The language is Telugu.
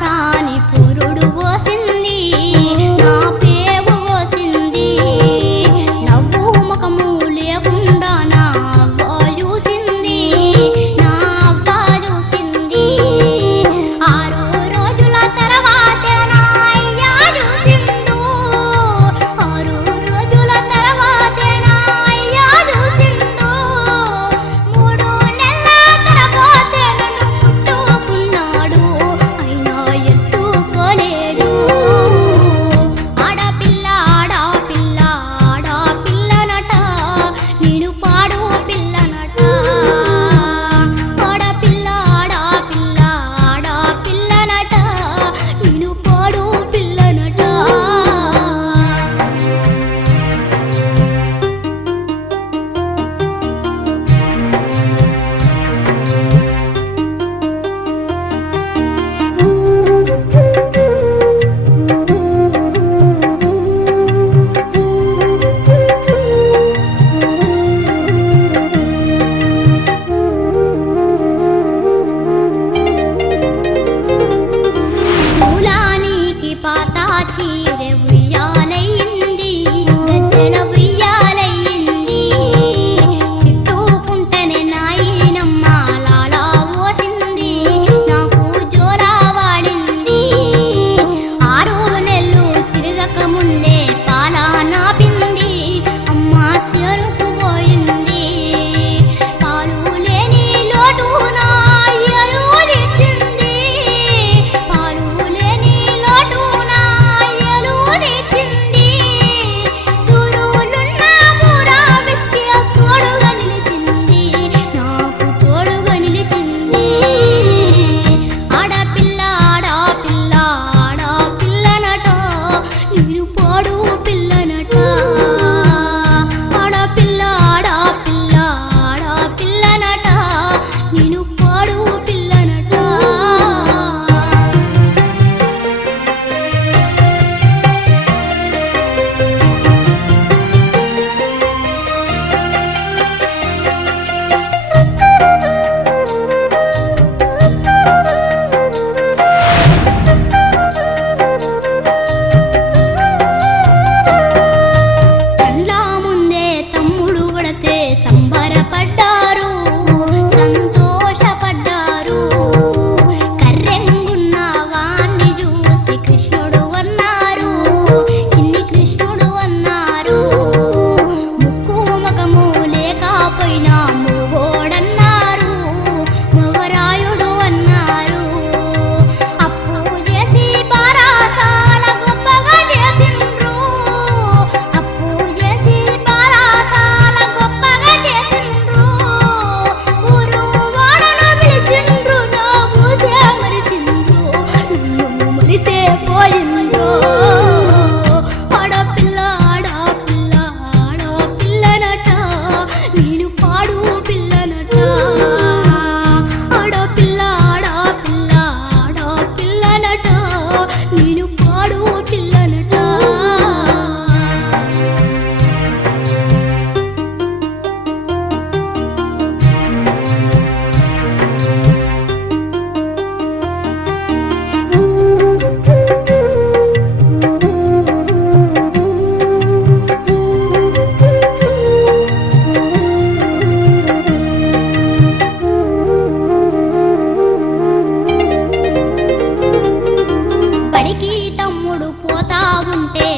సాని పురుడు పోసింది నా పేవు పోసింది నవ్వు ముఖము లేకుండా నా అవ్వ చూసింది నా అవ్వ చూసింది 6 రోజుల తర్వాత నా అయ్య చూసిండు 6 రోజుల తర్వాత నా అయ్య చూసిండు 3 నెలల తర్వాత నన్ను పుట్టుకున్నాడు అయినా ఎత్తుకోలేడు ఆడపిల్ల ఆడపిల్ల ఆడపిల్లనట నేను పాడు పిల్లనట ఆడపిల్ల ఆడపిల్ల ఆడపిల్లనట నేను పాడు పిల్లనట మూలానికి పాత చీరె ఉయ్యాలయ్యింది గజ్జల ఉయ్యాలయ్యింది చుట్టుకుంటనే నాయనమ్మ లాలా పోసింది నాకు జోలా వాడింది 6 నెలలు తిరగక ముందే పాల నాపింది అమ్మ చెరుకు పోయింది పాలు లేని లోటు నా అయ్యలు తెచ్చింది పాలు లేని లోటు నా అయ్యలు తెచ్చింది సూరులున్న బూరా బిస్కి తోడుగా నిలిచింది నాకు తోడుగా నిలిచింది ఆడపిల్ల ఆడపిల్ల ఆడపిల్లనట నేను పాడు పిల్లనట ఆడపిల్ల ఆడపిల్ల ఆడపిల్లనట నేను పాడు పిల్లనట కండ్ల ముందే తమ్ముడు పడితే సంబరపడ్డారు సంతోషపడ్డారు కర్రెంగున్న వాణ్ణి చూసి కృష్ణుడు అన్నారు చిన్ని కృష్ణుడు అన్నారు ముక్కు ముఖము లేకపోయినా మూగోడన్నారు మొగరాయుడు అన్నారు అప్పు చేసి బారాసాల గొప్పగా చేసిండ్రు అప్పు చేసి బారాసాల గొప్పగా చేసిండ్రు ఊరు వాడను పిలిచిండ్రు నా మూసే మరిసిండ్రు నన్ను మరిసే పోయిండ్రు ఆడపిల్ల ఆడపిల్ల ఆడపిల్లనట నేను పాడు పిల్లనట ఆడపిల్ల ఆడపిల్ల ఆడపిల్లనట నేను పాడు పిల్లనట బడికి తమ్ముడు పోతా ఉంటే